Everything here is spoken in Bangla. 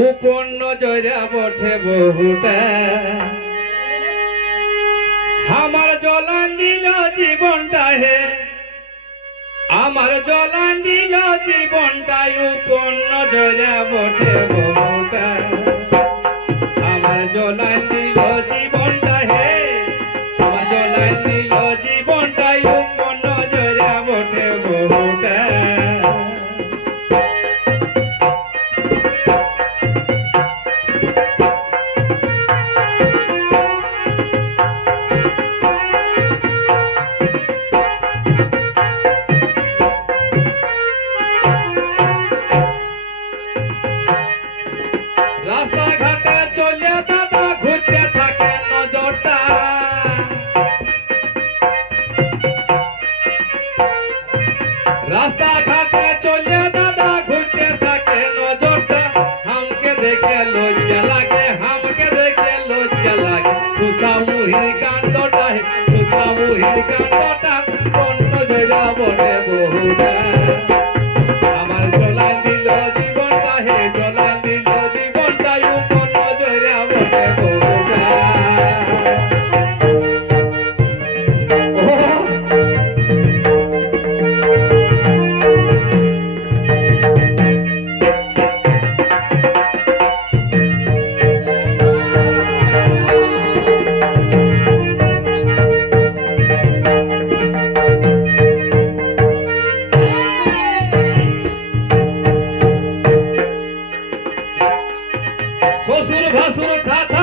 উপন্ন জয়রা বটে বহুটা আমার জ্বলান দিল জীবনটা হে আমার জ্বলান দিল জীবনটাই উপন্ন জয়রা বটে বহুটা আমার জ্বলান দিল জীবনটা হে আমার জ্বলান দিল জীবনটাই উপন্ন জয়রা বটে বহুটা রাস্তাঘাটে চলে দাদা ঘুরতে থাকে নজরটা রাস্তাঘাটে চলে দাদা ঘুরতে থাকে নজরটা হামকে দেখে লজ্জা লাগে হামকে দেখে লজ্জা লাগে সুখা মুহির কাণ্ডটা সুখা মুহির কাণ্ডটা অন্য জয়রা বটে বহুটা আমার জ্বলান দিল জীবনটা হে জ্বলান দিল জীবনটাই উপন্ন জয়রা বটে বহুটা শ্বশুর ভাসুর থাথা